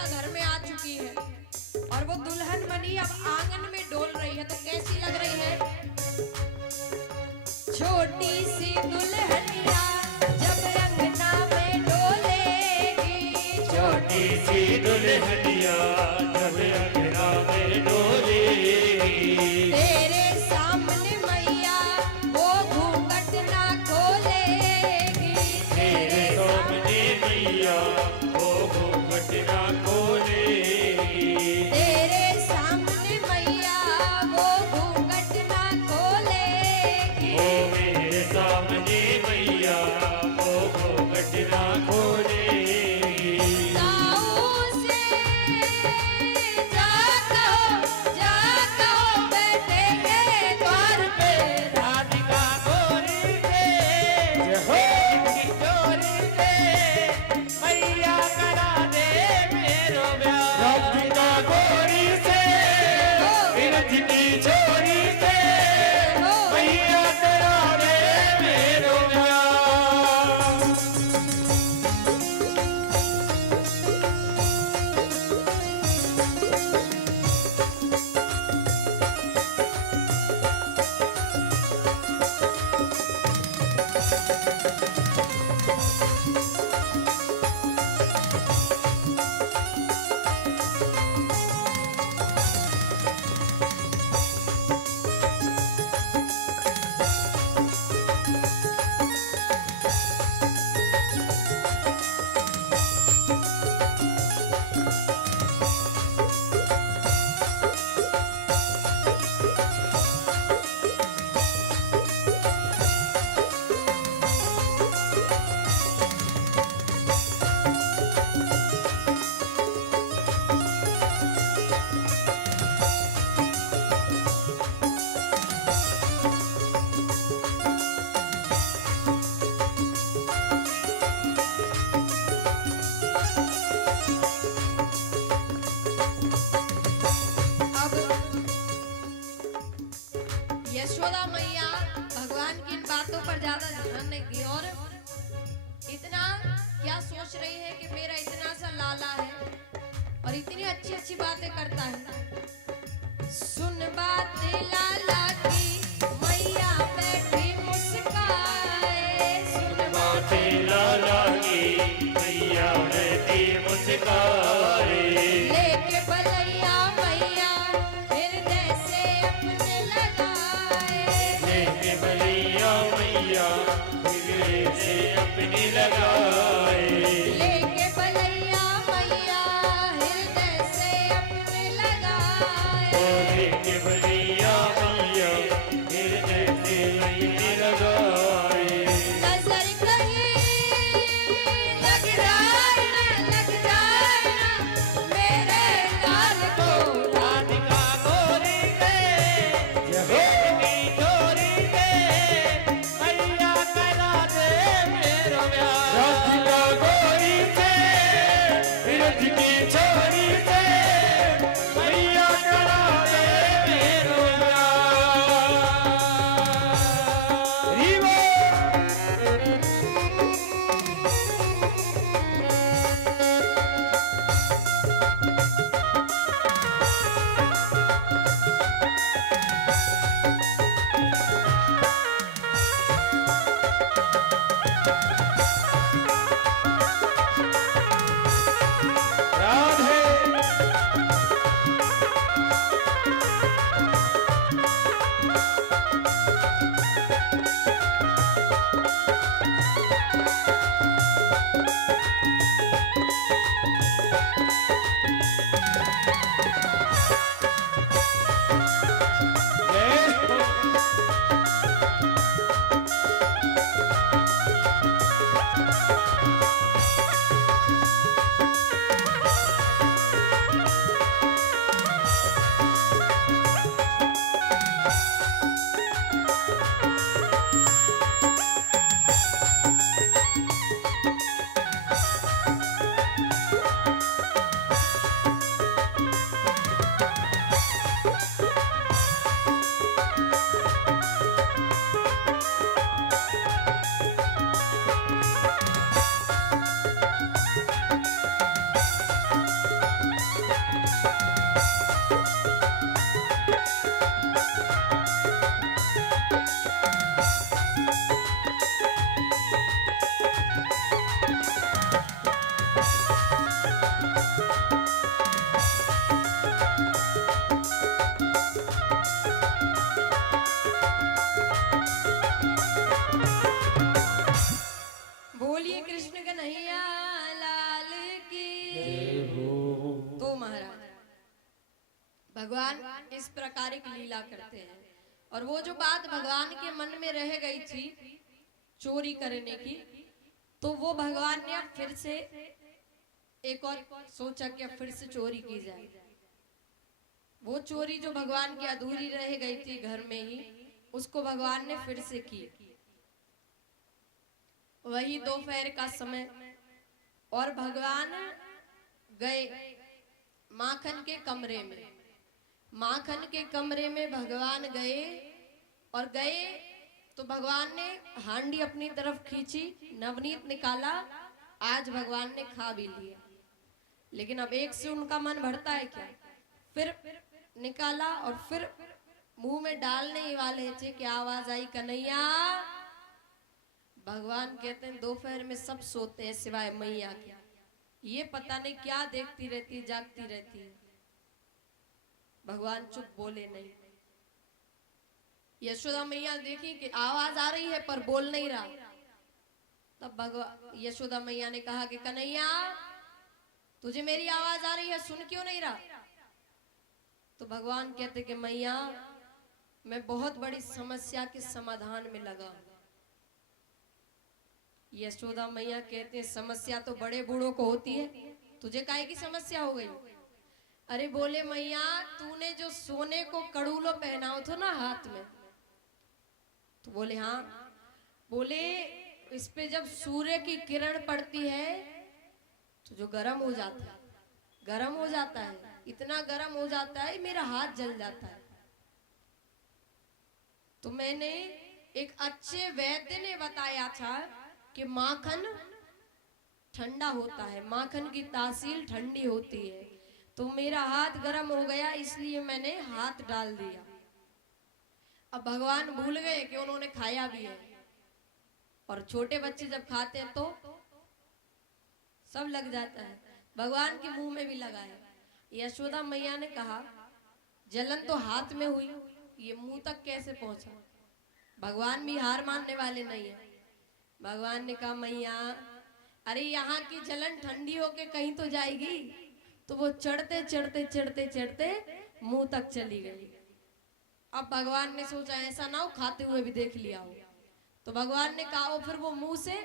सीता घर में आ चुकी है और वो दुल्हन बनी अब आंगन में डोल रही है, तो कैसी लग रही है? छोटी सी दुल्हनिया जब अंगना में डोलेगी, छोटी सी दुल्हनिया जब अंगना में डोलेगी, तेरे सामने मैया वो घूंघट ना खोलेगी, तेरे सामने मैया वो घूंघट ना खोलेगी, तेरे सामने मैया वो घूंघट ना खोलेगी। वो मेरे सामने मैया वो घूंघट ना खोलेगी। ताऊ से जा कहो बैठेंगे द्वार पे, राधिका गोरी से जिनकी चोरी से मैया करा दे मेरो ब्याह। राधिका गोरी से जिनकी चोरी से मैया करा दे मेरो ब्याह। अब यशोदा मैया भगवान की इन बातों पर ज्यादा ध्यान नहीं दी और इतना क्या सोच रही है कि मेरा इतना सा लाला है और इतनी अच्छी अच्छी बातें करता है। सुन बात लाला की मैया बैठी मुस्काए, सुन बात लाला की मैया बैठी मुस्काए, लेके बलैया मैया हृदय से अपने लगाए, लेके बलैया मैया हृदय से अपनी लगाए, लेके बलैया मैया हृदय से अपने लगाए। लेके बलैया मैया हृदय से अपनी लगाए। नजर कहीं लग जाए ना मेरे लाल को, राधिका गोरी से जिनकी चोरी से मैया करा दे मेरो ब्याह। जय हो। तो महाराज भगवान इस प्रकार की लीला करते हैं। और वो जो बात भगवान के मन में रह गई थी चोरी करने की, तो वो भगवान ने अब फिर से एक और सोचा कि अब फिर से चोरी की जाए। वो चोरी जो भगवान की अधूरी रह गई थी घर में ही, उसको भगवान ने फिर से की। वही दोपहर का समय, और भगवान गए माखन के कमरे में। माखन के कमरे में भगवान गए, और गए तो भगवान ने हांडी अपनी तरफ खींची, नवनीत निकाला, आज भगवान ने खा भी लिया। लेकिन अब एक से उनका मन भरता है क्या? फिर निकाला और फिर मुंह में डालने ही वाले थे कि आवाज आई, कन्हैया। भगवान कहते हैं दोपहर में सब सोते हैं सिवाय मैया के, ये पता नहीं क्या देखती रहती है, जागती रहती है। भगवान चुप, बोले नहीं। यशोदा मैया देखी कि आवाज आ रही है पर बोल नहीं रहा। तब भगवान यशोदा मैया ने कहा कि कन्हैया, तुझे मेरी आवाज आ रही है, सुन क्यों नहीं रहा? तो भगवान कहते कि मैया, मैं बहुत बड़ी समस्या के समाधान में लगा हूं। यशोदा मैया कहते हैं समस्या तो बड़े बूढ़ों को होती है, तुझे काहे की समस्या हो गई? अरे बोले मैया, तूने जो सोने को कड़ूलो पहनाओ था ना हाथ में, तो बोले हाँ। बोले इस पे जब सूर्य की किरण पड़ती है तो जो गर्म हो जाता है, गर्म हो जाता है, इतना गर्म हो जाता है मेरा हाथ जल जाता है। तो मैंने एक अच्छे वैद्य ने बताया था कि माखन ठंडा होता है, माखन की तासीर ठंडी होती है, तो मेरा हाथ गर्म हो गया, इसलिए मैंने हाथ डाल दिया। अब भगवान भूल गए कि उन्होंने खाया भी है, और छोटे बच्चे जब खाते हैं तो सब लग जाता है, भगवान के मुंह में भी लगा है। यशोदा मैया ने कहा जलन तो हाथ में हुई, ये मुंह तक कैसे पहुंचा? भगवान भी हार मानने वाले नहीं है। भगवान ने कहा मैया, अरे यहाँ की जलन ठंडी होके कहीं तो जाएगी, तो वो चढ़ते चढ़ते चढ़ते चढ़ते मुंह तक चली गई। अब भगवान ने सोचा ऐसा ना हो खाते हुए भी देख लिया हो, तो भगवान ने कहा फिर वो मुंह से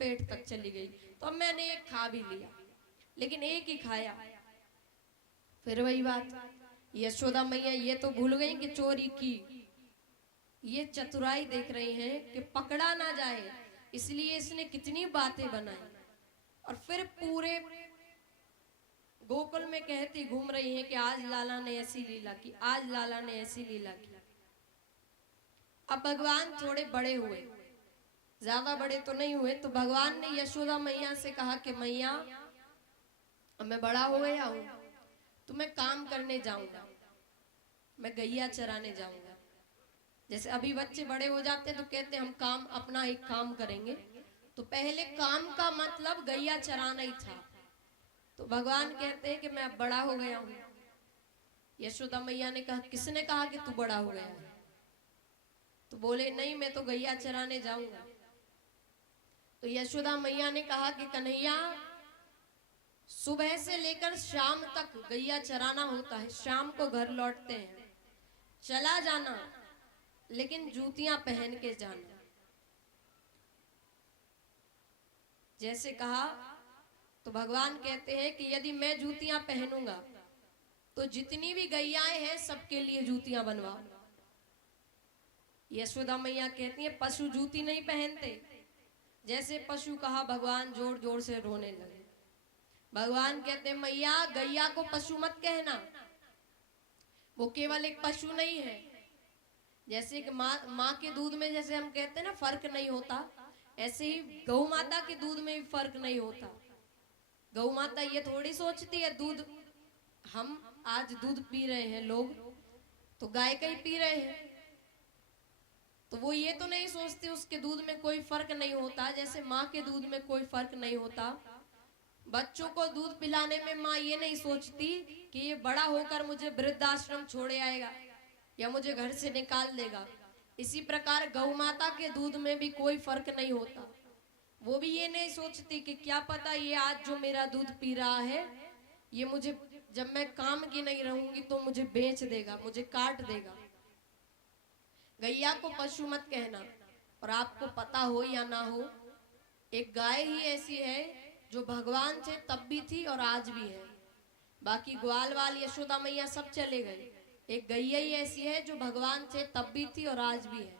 पेट तक चली गई। तो अब मैंने एक खा भी लिया, लेकिन एक ही खाया। फिर वही बात, यशोदा मैया ये तो भूल गई कि चोरी की, ये चतुराई देख रही हैं कि पकड़ा ना जाए, इसलिए इसने कितनी बातें बनाई। और फिर पूरे गोकुल में कहती घूम रही हैं कि आज लाला ने ऐसी लीला की, आज लाला ने ऐसी लीला की। अब भगवान थोड़े बड़े हुए, ज्यादा बड़े तो नहीं हुए, तो भगवान ने यशोदा मैया से कहा कि मैया, अब मैं बड़ा हो गया हूं, तो मैं काम करने जाऊंगा, मैं गैया चराने जाऊंगा। जैसे अभी बच्चे बड़े हो जाते हैं तो कहते हैं हम काम अपना ही काम करेंगे, तो पहले काम का मतलब गैया चराना ही था। तो भगवान कहते हैं कि मैं अब बड़ा हो गया हूं। यशोदा मैया ने कहा किसने कहा कि तू बड़ा हो गया है? तो बोले नहीं, मैं तो गैया चराने जाऊंगा। तो यशोदा मैया ने कहा कि कन्हैया, सुबह से लेकर शाम तक गैया चराना होता है, शाम को घर लौटते हैं, चला जाना, लेकिन जूतियां पहन के जाना। जैसे कहा, तो भगवान कहते हैं कि यदि मैं जूतियां पहनूंगा तो जितनी भी गैयाएं हैं सबके लिए जूतियां बनवाओ। यशोदा मैया कहती है पशु जूती नहीं पहनते। जैसे पशु कहा, भगवान जोर जोर से रोने लगे। भगवान कहते हैं मैया, गैया को पशु मत कहना, वो केवल एक पशु नहीं है। जैसे कि माँ के दूध में जैसे हम कहते हैं ना फर्क नहीं होता, ऐसे ही गौ माता के दूध में भी फर्क नहीं होता। गौ माता ये थोड़ी सोचती है दूध, हम आज दूध पी रहे हैं लोग, तो गाय का ही पी रहे हैं, तो वो ये तो नहीं सोचती उसके दूध में कोई फर्क नहीं होता, जैसे माँ के दूध में कोई फर्क नहीं होता। बच्चों को दूध पिलाने में माँ ये नहीं सोचती कि ये बड़ा होकर मुझे वृद्धाश्रम छोड़े आएगा या मुझे घर से निकाल देगा। इसी प्रकार गौ माता के दूध में भी कोई फर्क नहीं होता। वो भी ये नहीं सोचती कि क्या पता ये आज जो मेरा दूध पी रहा है ये मुझे जब मैं काम की नहीं रहूंगी तो मुझे बेच देगा, मुझे काट देगा। गैया को पशु मत कहना। और आपको पता हो या ना हो, एक गाय ही ऐसी है जो भगवान से तब भी थी और आज भी है। बाकी ग्वाल वाल यशोदा मैया सब चले गए, एक गैया ही ऐसी है जो भगवान से तब भी थी और आज भी है।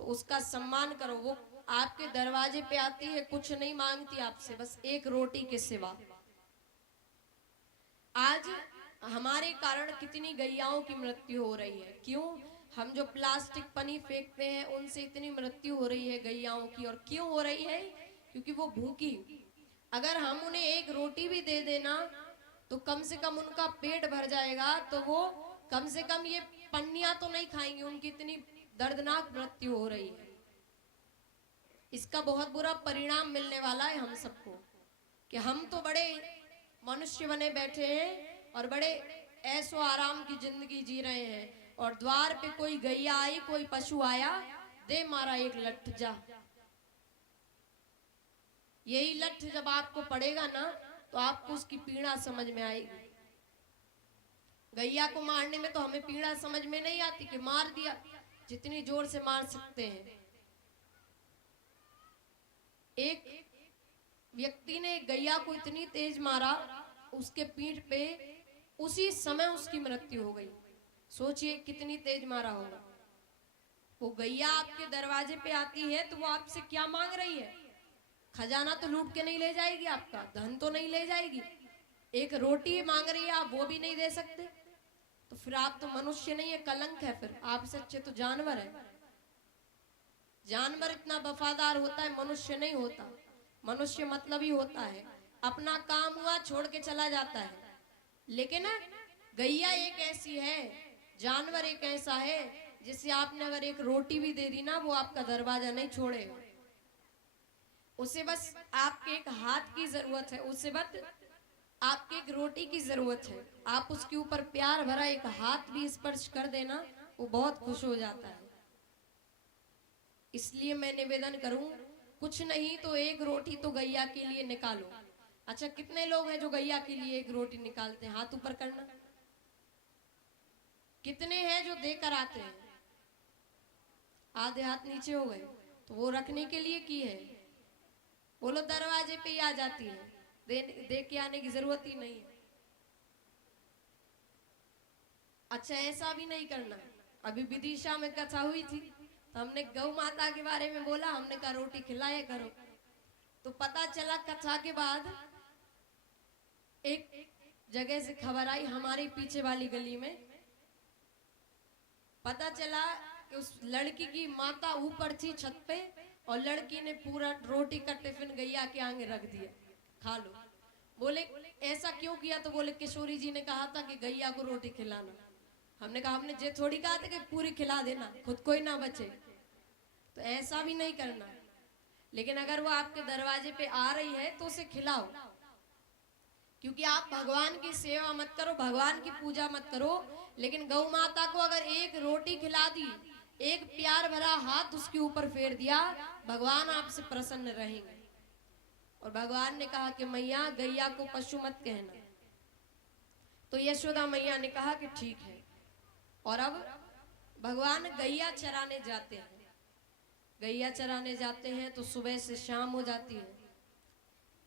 तो उसका सम्मान करो। वो आपके दरवाजे पे आती है, कुछ नहीं मांगती आपसे, बस एक रोटी के सिवा। आज हमारे कारण कितनी गैयाओं की मृत्यु हो रही है। क्यों? हम जो प्लास्टिक पनी फेंकते हैं उनसे इतनी मृत्यु हो रही है गैयाओं की। और क्यों हो रही है? क्योंकि वो भूखी। अगर हम उन्हें एक रोटी भी दे देना तो कम से कम उनका पेट भर जाएगा, तो वो कम से कम ये पन्नियां तो नहीं खाएंगे। उनकी इतनी दर्दनाक मृत्यु हो रही है। इसका बहुत बुरा परिणाम मिलने वाला है हम सबको, कि हम तो बड़े मनुष्य बने बैठे हैं और बड़े ऐसो आराम की जिंदगी जी रहे हैं, और द्वार पे कोई गैया आई, कोई पशु आया, दे मारा एक लठ जा। यही लठ जब आपको पड़ेगा ना तो आपको उसकी पीड़ा समझ में आएगी। गैया को मारने में तो हमें पीड़ा समझ में नहीं आती कि मार दिया, जितनी जोर से मार सकते हैं। एक व्यक्ति ने गैया को इतनी तेज मारा उसके पीठ पे, उसी समय उसकी मृत्यु हो गई। सोचिए कितनी तेज मारा होगा। वो गैया आपके दरवाजे पे आती है तो वो आपसे क्या मांग रही है? खजाना तो लूट के नहीं ले जाएगी, आपका धन तो नहीं ले जाएगी, एक रोटी मांग रही है, आप वो भी नहीं दे सकते। तो फिर आप तो मनुष्य नहीं है, कलंक है। फिर आपसे अच्छे तो जानवर है। जानवर इतना वफादार होता है, मनुष्य नहीं होता। मनुष्य मतलब ही होता है, अपना काम हुआ छोड़ के चला जाता है। लेकिन गैया एक ऐसी है, जानवर एक ऐसा है, जिसे आपने अगर एक रोटी भी दे दी ना, वो आपका दरवाजा नहीं छोड़ेगा। उसे बस आपके एक हाथ की जरूरत है, उसे बस आपके एक रोटी की जरूरत है। आप उसके ऊपर प्यार भरा एक हाथ भी स्पर्श कर देना, वो बहुत खुश हो जाता है। इसलिए मैं निवेदन करूं, कुछ नहीं तो एक रोटी तो गैया के लिए निकालो। अच्छा, कितने लोग हैं जो गैया के लिए एक रोटी निकालते हैं? हाथ ऊपर करना। कितने हैं जो देकर आते हैं? आधे हाथ नीचे हो गए। तो वो रखने के लिए की है, वो लोग दरवाजे पे ही आ जाती है, दे के आने की जरूरत ही नहीं है। अच्छा, ऐसा भी नहीं करना। अभी विदिशा में कथा हुई थी तो हमने गौ माता के बारे में बोला, हमने कहा रोटी खिलाया करो। तो पता चला कथा के बाद एक जगह से खबर आई, हमारे पीछे वाली गली में पता चला कि उस लड़की की माता ऊपर थी छत पे, और लड़की ने पूरा रोटी का टिफिन गैया के आगे रख दिया, खा लो। बोले ऐसा क्यों किया? तो बोले किशोरी जी ने कहा था कि गैया को रोटी खिलाना। हमने कहा हमने जे थोड़ी कहा था कि पूरी खिला देना, खुद को ही ना बचे। तो ऐसा भी नहीं करना। लेकिन अगर वो आपके दरवाजे पे आ रही है तो उसे खिलाओ, क्योंकि आप भगवान की सेवा मत करो, भगवान की पूजा मत करो, लेकिन गौ माता को अगर एक रोटी खिला दी, एक प्यार भरा हाथ उसके ऊपर फेर दिया, भगवान आपसे प्रसन्न रहेंगे। और भगवान ने कहा कि मैया गैया को पशु मत कहना। तो यशोदा मैया ने कहा कि ठीक है। और अब भगवान गैया चराने जाते हैं। गैया चराने जाते हैं तो सुबह से शाम हो जाती है।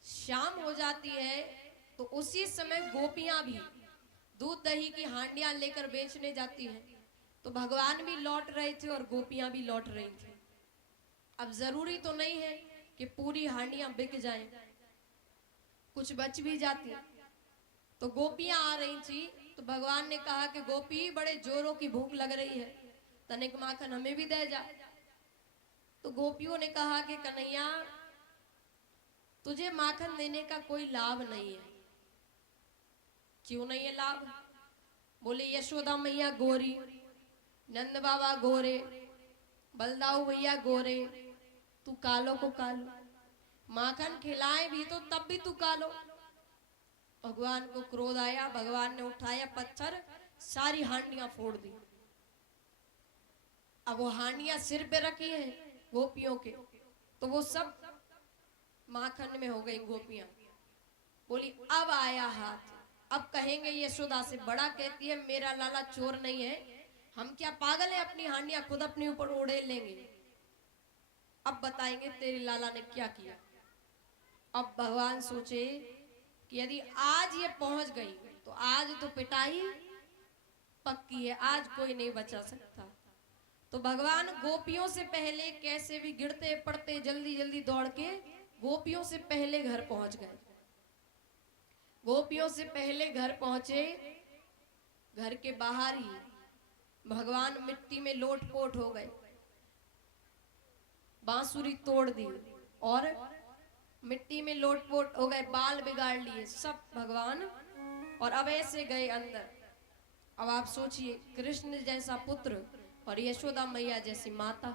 शाम हो जाती है तो उसी समय गोपियां भी दूध दही की हांडियां लेकर बेचने जाती हैं। तो भगवान भी लौट रहे थे और गोपियां भी लौट रही थी। अब जरूरी तो नहीं है कि पूरी हांडियां बिक जाएं, कुछ बच भी जाती। तो गोपियां आ रही थी तो भगवान ने कहा कि गोपी, बड़े जोरों की भूख लग रही है, तनिक माखन हमें भी दे जा। तो गोपियों ने कहा कि कन्हैया, तुझे माखन देने का कोई लाभ नहीं है। क्यों नहीं है लाभ? बोले यशोदा मैया गोरी, नंद बाबा गोरे, बलदाऊ भैया गोरे, तू कालो को कालो, माखन खिलाए भी तो तब भी तू कालो। भगवान को क्रोध आया, भगवान ने उठाया पत्थर, सारी हांडियां फोड़ दी। अब वो हांडियां सिर पे रखी है गोपियों के, तो वो सब माखन में हो गई गोपियां। बोली अब आया हाथ, अब कहेंगे यशोदा से। बड़ा कहती है मेरा लाला चोर नहीं है, हम क्या पागल है अपनी हांडियां खुद अपने ऊपर उड़े लेंगे। अब बताएंगे तेरे लाला ने क्या किया। अब भगवान सोचे कि यदि आज ये पहुंच गई तो आज तो पिटाई पक्की है, आज कोई नहीं बचा सकता। तो भगवान गोपियों से पहले कैसे भी गिरते पड़ते जल्दी जल्दी दौड़ के गोपियों से पहले घर पहुंच गए। गोपियों से पहले घर पहुंचे, घर के बाहर ही भगवान मिट्टी में लोटपोट हो गए, बांसुरी तोड़ दी और मिट्टी में लोटपोट हो गए, बाल बिगाड़ लिए सब भगवान। और अब ऐसे गए अंदर। अब आप सोचिए, कृष्ण जैसा पुत्र और यशोदा मैया जैसी माता।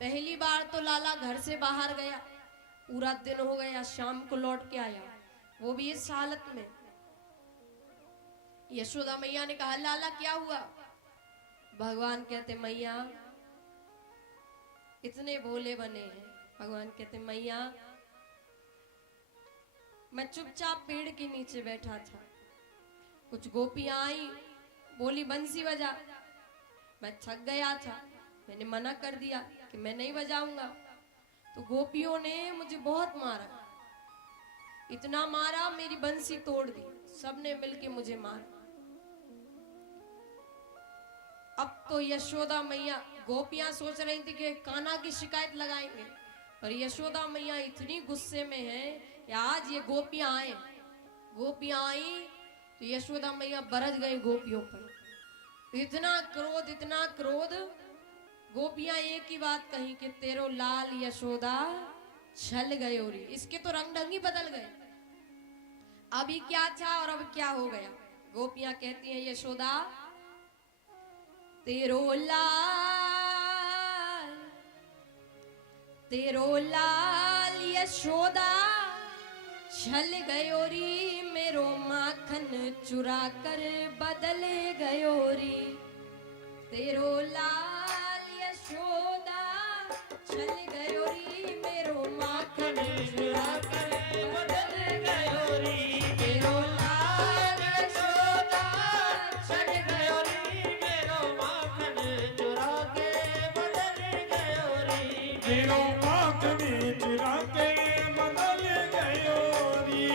पहली बार तो लाला घर से बाहर गया, पूरा दिन हो गया, शाम को लौट के आया, वो भी इस हालत में। यशोदा मैया ने कहा लाला क्या हुआ। भगवान कहते मैया, इतने भोले बने हैं। भगवान कहते मैया, मैं चुपचाप पेड़ के नीचे बैठा था, कुछ गोपियां आई, बोली बंसी बजा। मैं थक गया था, मैंने मना कर दिया कि मैं नहीं बजाऊंगा। तो गोपियों ने मुझे बहुत मारा, इतना मारा मेरी बंसी तोड़ दी, सबने मिलके मुझे मारा। अब तो यशोदा मैया, गोपियां सोच रही थी कि कान्हा की शिकायत लगाएंगे, पर यशोदा मैया इतनी गुस्से में है कि आज ये गोपियां आए। गोपियां आई तो यशोदा मैया बरस गई गोपियों पर। इतना क्रोध, इतना क्रोध। गोपियां एक ही बात कही कि तेरो लाल यशोदा छल गए। और इसके तो रंग ढंग ही बदल गए। अभी क्या था और अब क्या हो गया। गोपियां कहती हैं यशोदा, तेरो लाल यशोदा छल गयोरी, मेरो माखन चुरा कर बदल गयोरी। तेरो लाल यशोदा छल गयोरी, मेरो माखन चुरा कर बदल गयोरी। तेरो लाल यशोदा छल गयोरी, मेरो माखन चुरा के बदल गयोरी। मेरो माखन चुरा के बदल गयोरी।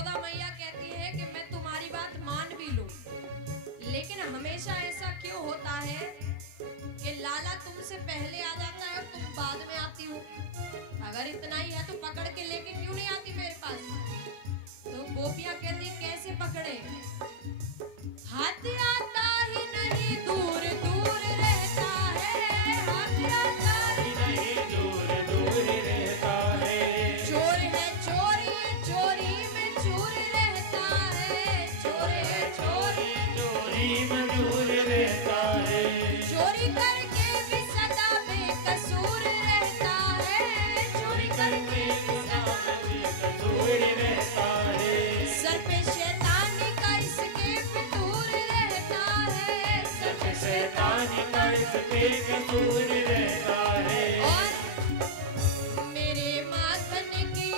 यशोदा मैया कहती है कि मैं तुम्हारी बात मान भी लूं, लेकिन हमेशा ऐसा क्यों होता है कि लाला तुमसे पहले आ जाता है और तुम बाद में आती हो? अगर इतना ही है तो पकड़ के लेके क्यों नहीं आती मेरे पास? तो गोपियां कहती कैसे पकड़े? हाथ आता ही नहीं, दूर दूर रहता है, हाथ आता ही नहीं दूर दूर रहता है, चोर है चोरी चोरी में चूर रहता है, चोर है चोरी चोरी में दूर रहता है, चोरी करके भी सदा बेकसूर रहता है, चोरी करके भी सदा दूर रहता है, सर पे शैतानी का इसके फितूर रहता है, सर पे शैतानी का इसके कसूर रहता है, और मेरे माखन की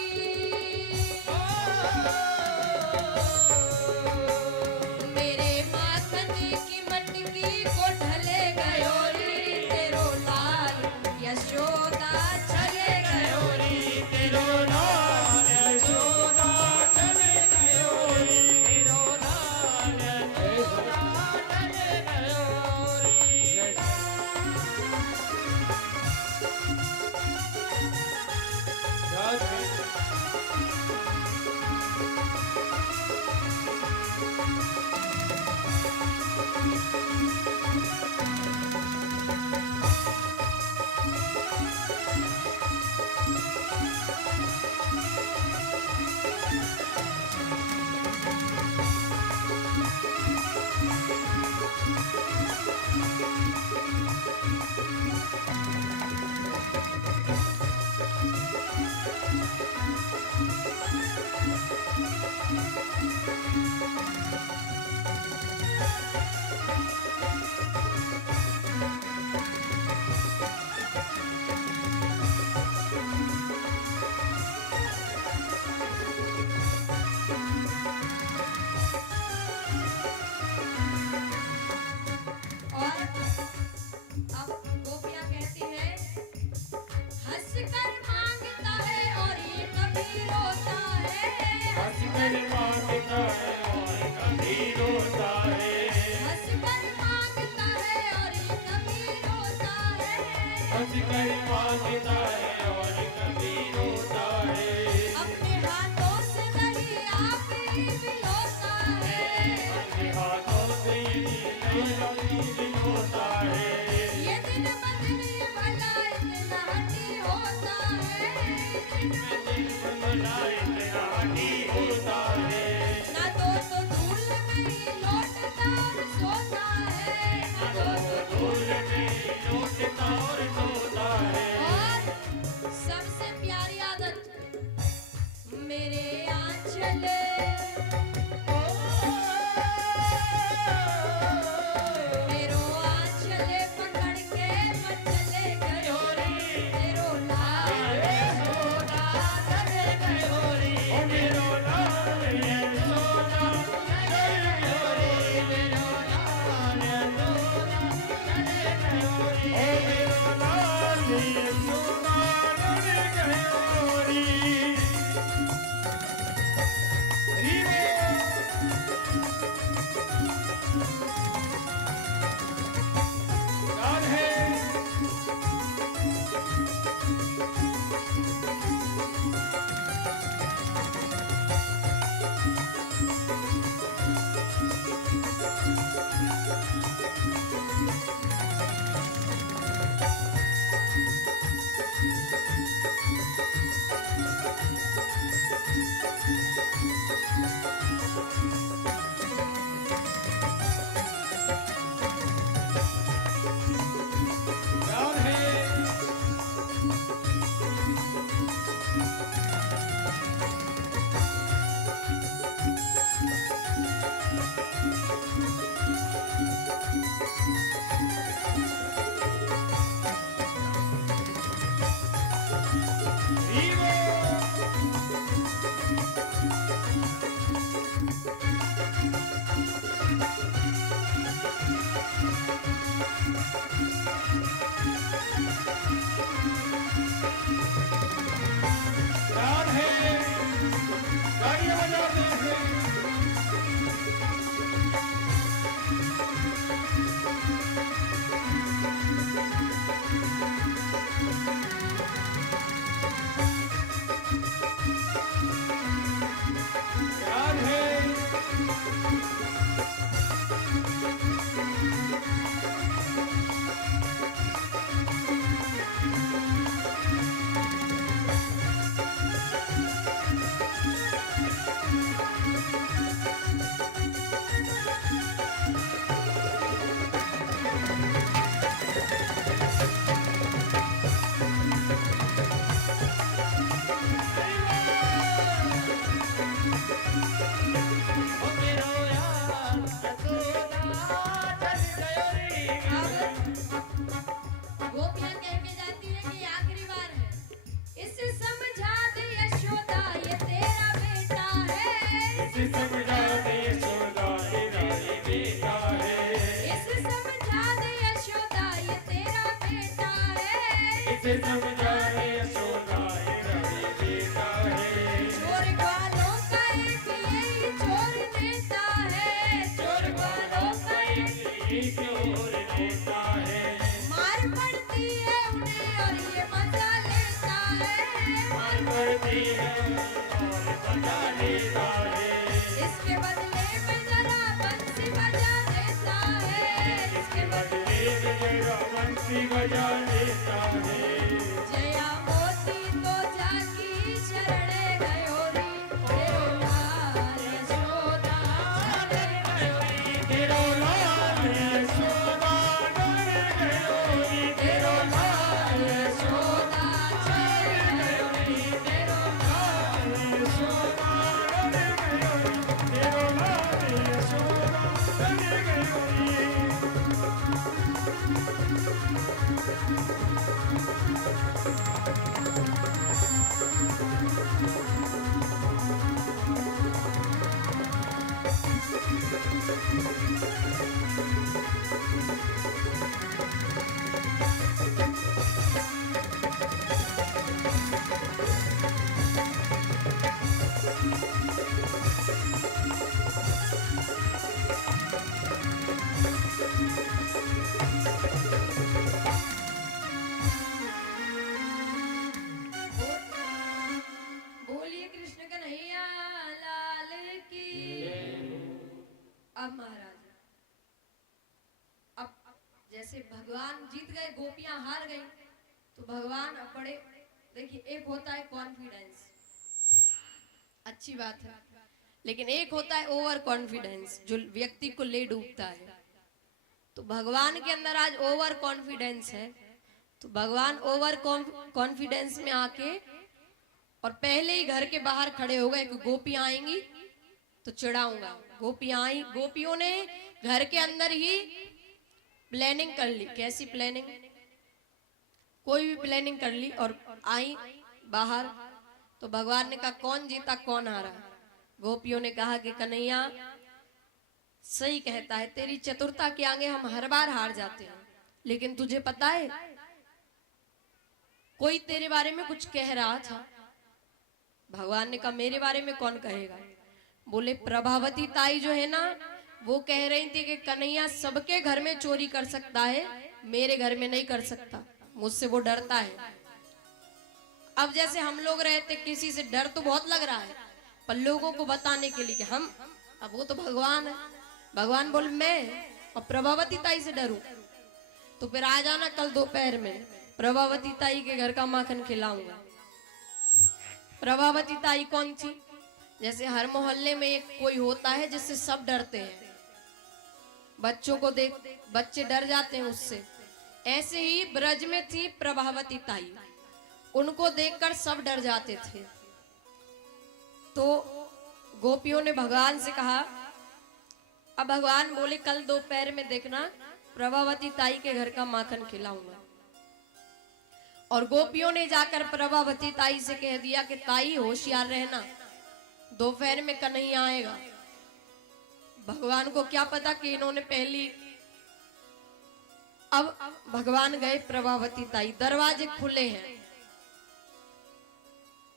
मेरे माखन की मटकी को ढले गयो रे तेरो लाल यशोदा चले गयो रे तेरो लाल यशोदा चले गयो रे, तेरो लाल यशोदा चले गयो रे। और अब गोपियां कहती है हंस कर मांगता है और ये कभी रोता है, हंस कर मांगता है और कभी रोता है, हंस कर मांगता है और ये कभी रोता है, हंस कर मांगता है और कभी रोता है, अपने हाथों से नहीं आप ही पिलोता है, अपने हाथों से नहीं होता है, ये दिन बदन ये भला इतना हठी होता है, भला इतना ही होता है, ना तो धूल में ही लौटता और सोता है, ना तो धूल में लौटता और सोता है, और सबसे प्यारी आदत मेरे आंचल मेरो आंचल पकड़ के मचले गयो रे तेरो लाल यशोदा चले गयो रे, ओ मेरो लाल यशोदा चले गयो रे, मेरो लाल यशोदा चले गयो रे, ओ मेरो लाल यशोदा चले गयो रे। राधे कैसे समझाए यशोदा ये रवि बेटा है। चोर ग्वालों का एक यही चोर नेता है, चोर ग्वालों का एक चोर नेता है। मार पड़ती है उन्हें और ये मजा लेता है, मार पड़ती है और बजा लेता है। इसके बदले में जरा बंसी बजा देता है, इसके बदले में जरा बंसी बजा लेता है। जया मोती तो जाकी शरणे गयो री, तेरो लाल यशोदा शरण गयो री, तेरो लाल यशोदा डर गयो री। तेरो लाल यशोदा शरण गयो री, तेरो लाल यशोदा डर गयो री। तेरो लाल यशोदा डर गयो री। बोलिए कृष्ण कन्हैया लाल की। अब महाराज, अब जैसे भगवान जीत गए, गोपियां हार गई, तो भगवान अब बड़े, देखिए एक होता है कॉन्फिडेंस, अच्छी बात है, लेकिन एक होता है ओवर कॉन्फिडेंस जो व्यक्ति को ले डूबता है। तो भगवान के अंदर आज ओवर कॉन्फिडेंस है, तो भगवान ओवर कॉन्फिडेंस में आके और पहले ही घर के बाहर खड़े हो गए कि गोपियां आएंगी तो चिढ़ाऊंगा। गोपियां आई, गोपियों ने घर के अंदर ही प्लानिंग कर ली। कैसी प्लानिंग? कोई भी प्लानिंग कर ली और आई बाहर। तो भगवान ने कहा कौन जीता कौन हारा? गोपियों ने कहा कि कन्हैया सही कहता है, तेरी चतुरता के आगे हम हर बार हार जाते हैं, लेकिन तुझे पता है कोई तेरे बारे में कुछ कह रहा था। भगवान ने कहा मेरे बारे में कौन कहेगा? बोले प्रभावती ताई जो है ना, वो कह रही थी कि कन्हैया सबके घर में चोरी कर सकता है, मेरे घर में नहीं कर सकता, मुझसे वो डरता है। अब जैसे हम लोग रहते, किसी से डर तो बहुत लग रहा है, पर लोगों को बताने के लिए कि हम, अब वो तो भगवान है। भगवान बोले मैं और प्रभावती ताई से डरूं? तो फिर आ जाना कल दोपहर में, प्रभावती ताई के घर का माखन खिलाऊंगा। प्रभावती ताई कौन थी? जैसे हर मोहल्ले में एक कोई होता है जिससे सब डरते हैं, बच्चों को देख बच्चे डर जाते हैं उससे, ऐसे ही ब्रज में थी प्रभावती ताई, उनको देखकर सब डर जाते थे। तो गोपियों ने भगवान से कहा, अब भगवान बोले कल दोपहर में देखना प्रभावती ताई के घर का माखन खिलाऊंगा। और गोपियों ने जाकर प्रभावती ताई से कह दिया कि ताई होशियार रहना, दोपहर में कन्हैया आएगा। भगवान को क्या पता कि इन्होंने पहली। अब भगवान गए प्रभावती ताई, दरवाजे खुले हैं,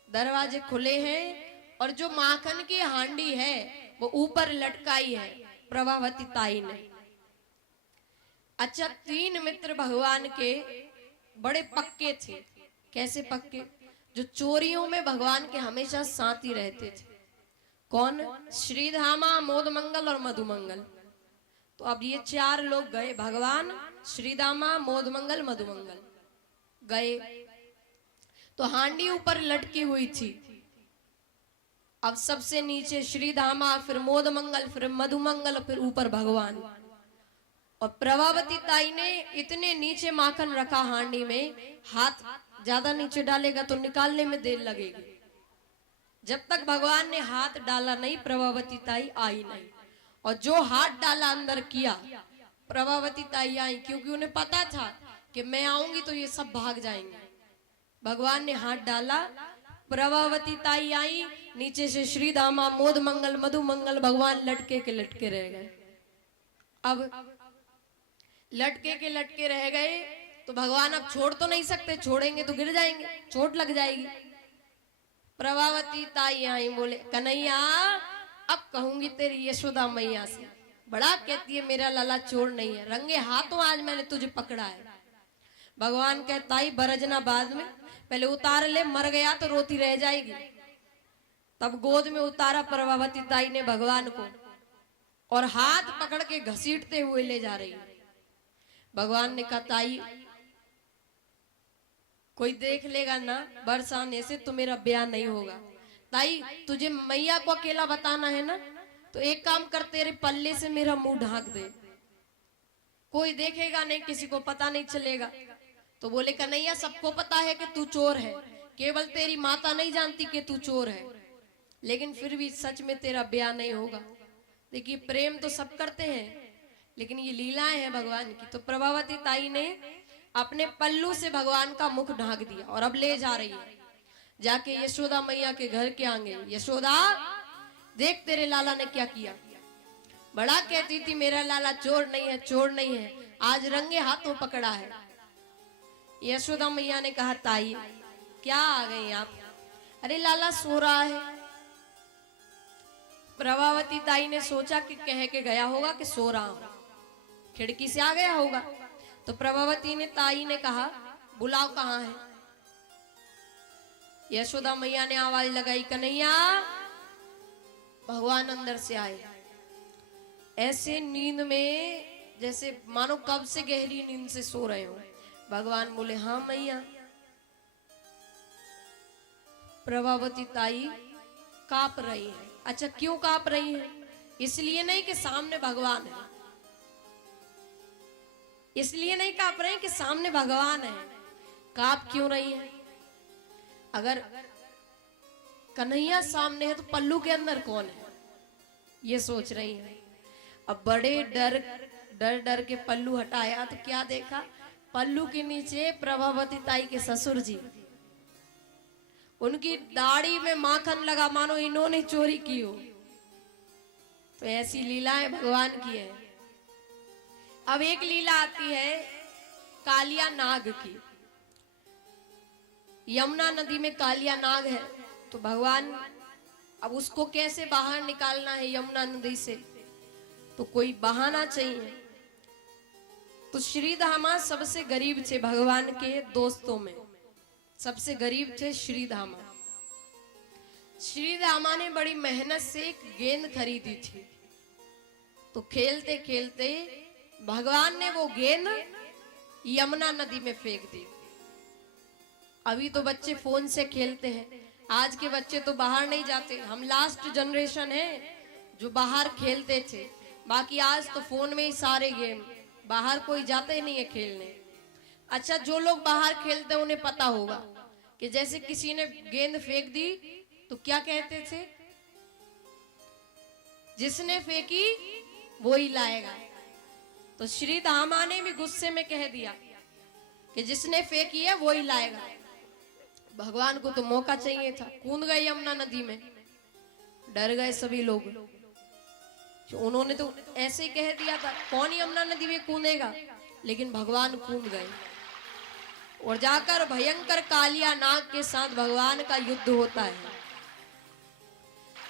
दरवाजे खुले हैं और जो माखन की हांडी है वो ऊपर लटकाई है प्रभावती ताई ने। अच्छा, 3 मित्र भगवान के बड़े पक्के थे। कैसे पक्के? जो चोरियों में भगवान के हमेशा साथ ही रहते थे। कौन? श्रीधामा, मोदमंगल और मधुमंगल। तो अब ये 4 लोग गए, भगवान, श्रीधामा, मोदमंगल, मधुमंगल गए। तो हांडी ऊपर लटकी हुई थी। अब सबसे नीचे श्रीधामा, फिर मोदमंगल, फिर मधुमंगल, फिर ऊपर भगवान। और प्रभावती ताई ने इतने नीचे माखन रखा हांडी में, हाथ ज्यादा नीचे डालेगा तो निकालने में देर लगेगी। जब तक भगवान ने हाथ डाला नहीं, प्रभावती ताई आई नहीं। और जो हाथ डाला अंदर किया, प्रभावती ताई आई, क्योंकि उन्हें पता था कि मैं आऊंगी तो ये सब भाग जाएंगे। भगवान ने हाथ डाला, प्रभावती ताई आई, नीचे से श्रीधामा, मोदमंगल, मधुमंगल, भगवान लटके के लटके रह गए। अब लटके के लटके रह गए तो भगवान अब छोड़ तो नहीं सकते, छोड़ेंगे तो गिर जाएंगे, चोट लग जाएगी। प्रभावती ताई आई, बोले कन्हैया अब कहूंगी तेरी यशोदा मैया से, बड़ा कहती है मेरा लाला चोर नहीं है, रंगे हाथों आज मैंने तुझे पकड़ा है। भगवान कहता ताई बरजना बाद में, पहले उतार ले, मर गया तो रोती रह जाएगी। तब गोद में उतारा प्रभावती ताई ने भगवान को और हाथ पकड़ के घसीटते हुए ले जा रही है। भगवान ने कहा ताई कोई देख लेगा ना बरसाने से तो मेरा ब्याह नहीं होगा। ताई तुझे मैया को अकेला बताना है ना, तो एक काम कर, तेरे पल्ले से मेरा मुंह ढांक दे, कोई देखेगा नहीं, किसी को पता नहीं चलेगा। तो बोले कन्हैया सबको पता है कि तू चोर है, केवल तेरी माता नहीं जानती कि तू चोर है, लेकिन फिर भी सच में तेरा ब्याह नहीं होगा। देखिए प्रेम तो सब करते हैं, लेकिन ये लीलाएं हैं भगवान की। तो प्रभावती ताई ने अपने पल्लू से भगवान का मुख ढांक दिया और अब ले जा रही है, जाके यशोदा मैया के घर के आगे, यशोदा देख तेरे लाला ने क्या किया। बड़ा कहती थी मेरा लाला चोर नहीं है, चोर नहीं है, आज रंगे हाथों पकड़ा है। यशोदा मैया ने कहा ताई क्या आ गई आप, अरे लाला सो रहा है। प्रभावती ताई ने सोचा कि कह के गया होगा कि सो रहा हूं, खिड़की से आ गया होगा। तो प्रभावती ने ताई ने कहा बुलाओ कहां है। यशोदा मैया ने आवाज लगाई कन्हैया। भगवान अंदर से आए, ऐसे नींद में जैसे मानो कब से गहरी नींद से सो रहे हो। भगवान बोले हाँ मैया। प्रभावती ताई कांप रही है। अच्छा क्यों कांप रही है? इसलिए नहीं कि सामने भगवान है, इसलिए नहीं कांप रहे हैं कि सामने भगवान है। कांप क्यों रही है? अगर कन्हैया सामने है तो पल्लू के अंदर कौन है, ये सोच रही है। अब बड़े डर डर डर के पल्लू हटाया तो क्या देखा, पल्लू के नीचे प्रभावती ताई के ससुर जी, उनकी दाढ़ी में माखन लगा, मानो इन्होंने चोरी की हो। तो ऐसी लीलाएं भगवान की है। अब एक लीला आती है कालिया नाग की। यमुना नदी में कालिया नाग है, तो भगवान अब उसको कैसे बाहर निकालना है यमुना नदी से, तो कोई बहाना चाहिए। तो श्रीधामा सबसे गरीब थे भगवान के दोस्तों में, सबसे गरीब थे श्रीधामा। श्रीधामा ने बड़ी मेहनत से एक गेंद खरीदी थी, तो खेलते खेलते भगवान ने वो गेंद यमुना नदी में फेंक दी। अभी तो बच्चे फोन से खेलते हैं, आज के बच्चे तो बाहर नहीं जाते। हम लास्ट जनरेशन है जो बाहर खेलते थे, बाकी आज तो फोन में ही सारे गेम, बाहर कोई जाता ही नहीं है खेलने। अच्छा जो लोग बाहर खेलते हैं उन्हें पता होगा कि जैसे किसी ने गेंद फेंक दी तो क्या कहते थे, जिसने फेंकी वो ही लाएगा। तो श्रीधामा ने भी गुस्से में कह दिया कि जिसने फेंकी है वो ही लाएगा। भगवान को तो मौका चाहिए था, कूद गए यमुना नदी में। डर गए सभी लोग, उन्होंने तो ऐसे ही कह दिया था कौन यमुना नदी में कूदेगा, लेकिन भगवान कूद गए और जाकर भयंकर कालिया नाग के साथ भगवान का युद्ध होता है।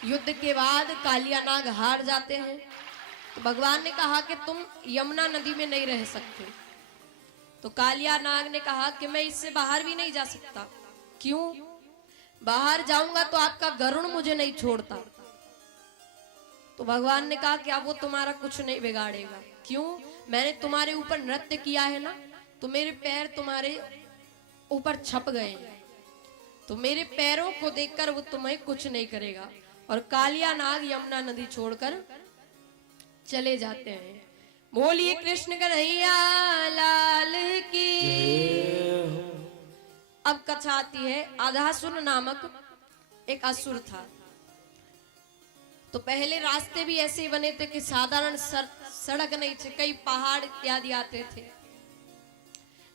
युद्ध के बाद कालिया नाग हार जाते हैं। तो भगवान ने कहा कि तुम यमुना नदी में नहीं रह सकते। तो कालिया नाग ने कहा कि मैं इससे बाहर भी नहीं जा सकता। क्यों? बाहर जाऊंगा तो आपका गरुड़ मुझे नहीं छोड़ता। तो भगवान ने कहा कि अब वो तुम्हारा कुछ नहीं बिगाड़ेगा। क्यों? मैंने तुम्हारे ऊपर नृत्य किया है ना, तो मेरे पैर तुम्हारे ऊपर छप गए हैं, तो मेरे पैरों को देखकर वो तुम्हें कुछ नहीं करेगा। और कालिया नाग यमुना नदी छोड़कर चले जाते हैं। बोलिए कृष्ण कन्हैया लाल की। अब कथा आती है, आधासुर नामक एक असुर था। तो पहले रास्ते भी ऐसे ही बने थे कि साधारण सड़क नहीं थे, कई पहाड़ इत्यादि आते थे।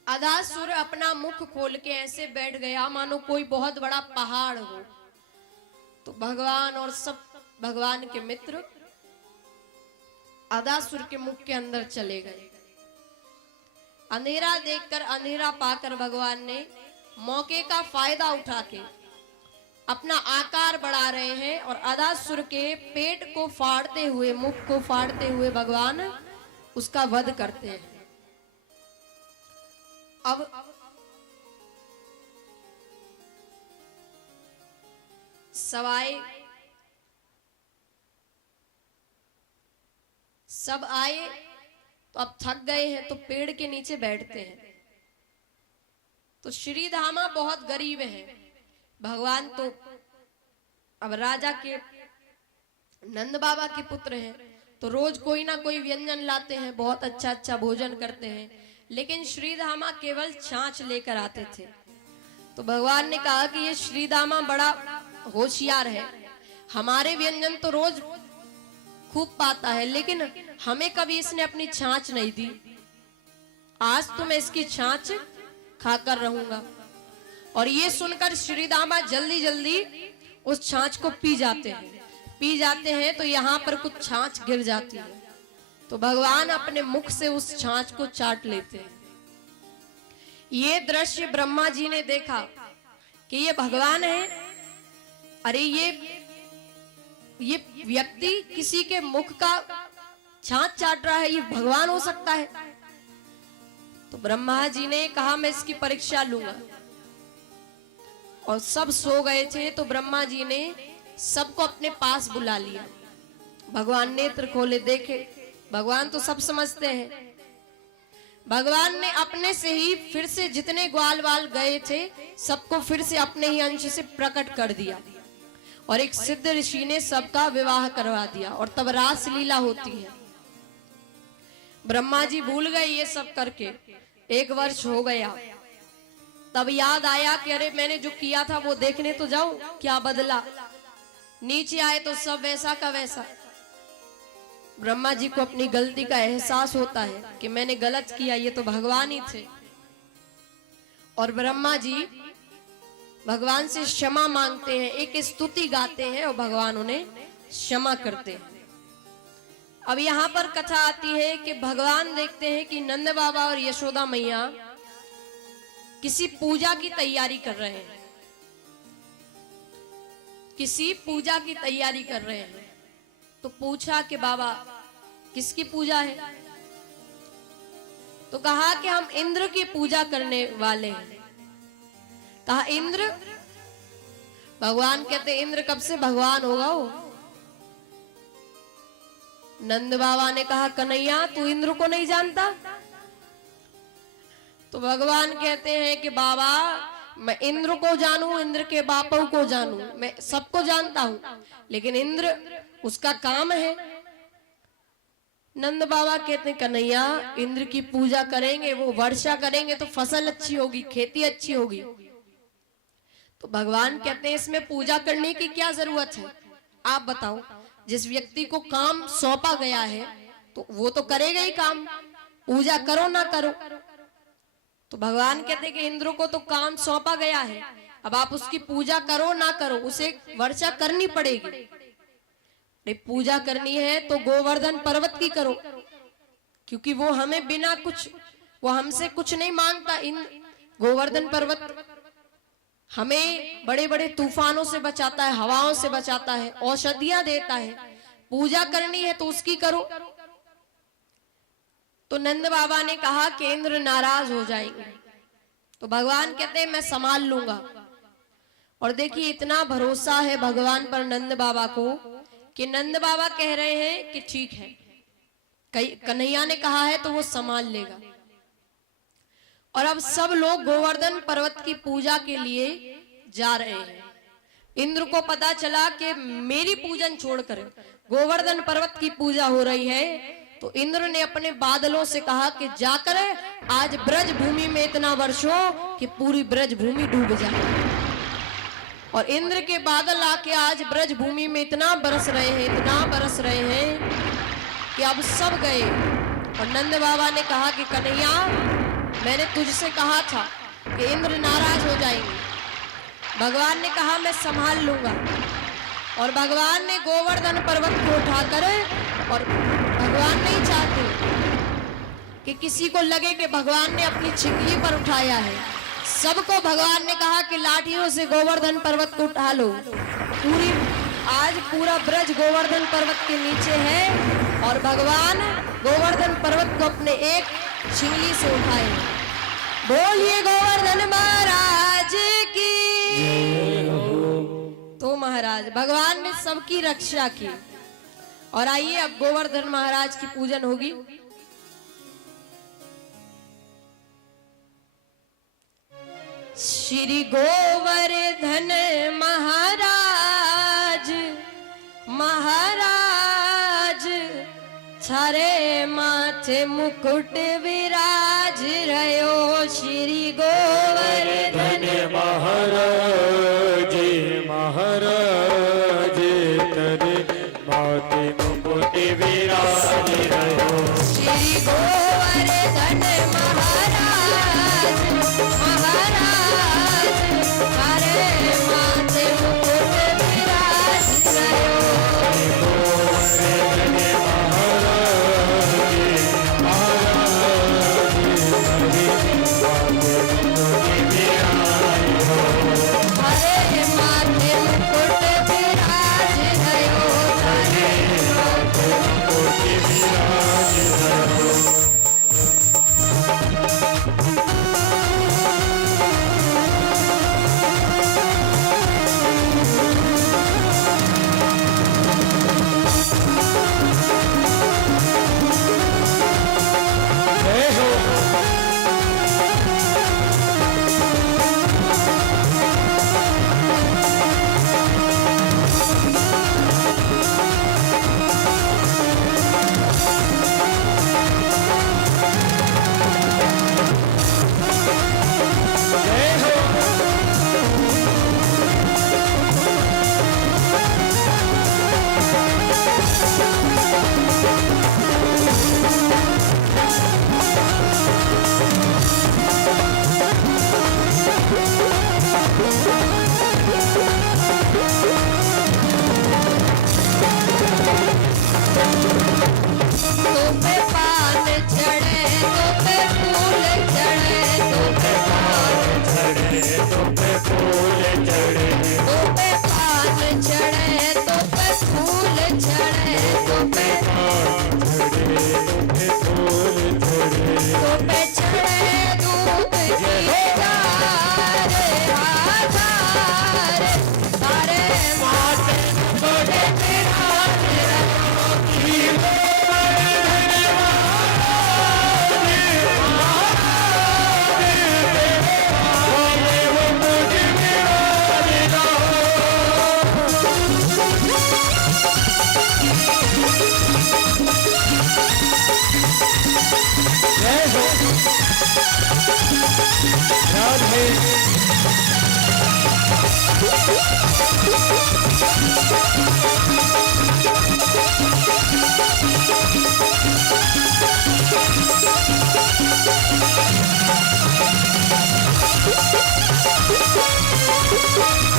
आधासुर अपना मुख खोल के ऐसे बैठ गया मानो कोई बहुत बड़ा पहाड़ हो। तो भगवान और सब भगवान के मित्र आधासुर के मुख के अंदर चले गए। अंधेरा देखकर, अंधेरा पाकर भगवान ने मौके का फायदा उठा के अपना आकार बढ़ा रहे हैं और अदासुर के पेट को फाड़ते हुए, मुख को फाड़ते हुए भगवान उसका वध करते हैं। अब सब आए तो अब थक गए हैं तो पेड़ के नीचे बैठते हैं। तो श्री धामा बहुत गरीब हैं, भगवान तो अब राजा के नंद बाबा के पुत्र हैं, तो रोज कोई ना कोई व्यंजन लाते हैं, बहुत अच्छा अच्छा भोजन करते हैं। लेकिन श्रीधामा केवल छाछ लेकर आते थे। तो भगवान ने कहा कि ये श्रीधामा बड़ा होशियार है, हमारे व्यंजन तो रोज खूब पाता है, लेकिन हमें कभी इसने अपनी छाछ नहीं दी। आज तो मैं इसकी छाछ खाकर रहूंगा। और ये सुनकर श्रीधामा जल्दी जल्दी उस छाछ को पी जाते हैं तो यहाँ पर कुछ छाछ गिर जाती है। तो भगवान अपने मुख से उस छाछ को चाट लेते हैं। ये दृश्य ब्रह्मा जी ने देखा कि ये भगवान है, अरे ये व्यक्ति किसी के मुख का छाछ चाट रहा है, ये भगवान हो सकता है। तो ब्रह्मा जी ने कहा मैं इसकी परीक्षा लूंगा। और सब सो गए थे तो ब्रह्मा जी ने सबको अपने पास बुला लिया। भगवान नेत्र खोले, देखे, भगवान तो सब समझते हैं। भगवान ने अपने से ही फिर से जितने ग्वाल वाल गए थे सबको फिर से अपने ही अंश से प्रकट कर दिया और एक सिद्ध ऋषि ने सबका विवाह करवा दिया। और तब रास लीला होती है। ब्रह्मा जी भूल गए ये सब करके। 1 वर्ष हो गया, तब याद आया कि अरे मैंने जो किया था वो देखने तो जाऊं, क्या बदला। नीचे आए तो सब वैसा का वैसा। ब्रह्मा जी को अपनी गलती का एहसास होता है कि मैंने गलत किया, ये तो भगवान ही थे। और ब्रह्मा जी भगवान से क्षमा मांगते हैं, एक स्तुति गाते हैं और भगवान उन्हें क्षमा करते हैं। अब यहाँ पर कथा आती है कि भगवान देखते हैं कि नंद बाबा और यशोदा मैया किसी पूजा की तैयारी कर रहे हैं, किसी पूजा की तैयारी कर रहे हैं। तो पूछा कि बाबा किसकी पूजा है? तो कहा कि हम इंद्र की पूजा करने वाले हैं। कहा इंद्र? भगवान कहते इंद्र कब से भगवान होगा वो? नंद बाबा ने कहा कन्हैया तू इंद्र को नहीं जानता? तो भगवान कहते हैं कि बाबा मैं इंद्र को जानूं, इंद्र के बापों को जानूं, मैं सबको जानता हूं, लेकिन इंद्र उसका काम है। नंद बाबा कहते हैं कन्हैया इंद्र की पूजा करेंगे, वो वर्षा करेंगे तो फसल अच्छी होगी, खेती अच्छी होगी। तो भगवान कहते हैं इसमें पूजा करने की क्या जरूरत है? आप बताओ, जिस व्यक्ति को काम सौंपा गया है तो वो तो करेगा ही काम, पूजा करो ना करो। तो भगवान कहते हैं कि इंद्र को तो काम सौंपा गया है, अब आप उसकी पूजा करो ना करो, उसे वर्षा करनी पड़ेगी। पूजा करनी है तो गोवर्धन पर्वत की करो, क्योंकि वो हमें बिना कुछ, वो हमसे कुछ नहीं मांगता। इन गोवर्धन पर्वत हमें बड़े बड़े तूफानों से बचाता है, हवाओं से बचाता है, औषधियां देता है। पूजा करनी है तो उसकी करो। तो नंद बाबा ने कहा कि इंद्र नाराज हो जाएंगे। तो भगवान कहते हैं मैं संभाल लूंगा। और देखिए इतना भरोसा है भगवान पर नंद बाबा को कि नंद बाबा कह रहे हैं कि ठीक है, कन्हैया ने कहा है तो वो संभाल लेगा। और अब सब लोग गोवर्धन पर्वत की पूजा के लिए जा रहे हैं। इंद्र को पता चला कि मेरी पूजन छोड़कर गोवर्धन पर्वत की पूजा हो रही है, तो इंद्र ने अपने बादलों से कहा कि जाकर आज ब्रज भूमि में इतना वर्षो कि पूरी ब्रज भूमि डूब जाए। और इंद्र के बादल आके आज ब्रज भूमि में इतना बरस रहे हैं, इतना बरस रहे हैं कि अब सब गए। और नंद बाबा ने कहा कि कन्हैया मैंने तुझसे कहा था कि इंद्र नाराज हो जाएंगे। भगवान ने कहा मैं संभाल लूंगा। और भगवान ने गोवर्धन पर्वत को उठाकर, और भगवान नहीं चाहते कि किसी को लगे कि भगवान ने अपनी छिंगली पर उठाया है। सबको भगवान ने कहा कि लाठियों से गोवर्धन पर्वत को उठा लो। आज पूरा ब्रज गोवर्धन पर्वत के नीचे है और भगवान गोवर्धन पर्वत को अपने एक छिंगली से उठाए। बोलिए गोवर्धन महाराज की। तो महाराज भगवान ने सबकी रक्षा की। और आइए अब गोवर्धन महाराज की पूजन होगी। श्री गोवर्धन महाराज महाराज छारे माथे मुकुट विराज रहो। श्री गोवर्धन महाराज महाराज तेरे माथे मुकुट विराज रहो। श्री गोवर्धन महाराज महाराज छारे माथे मुकुट विराज रहो। हरे माथे मुकुट विराज रहो। Thank you.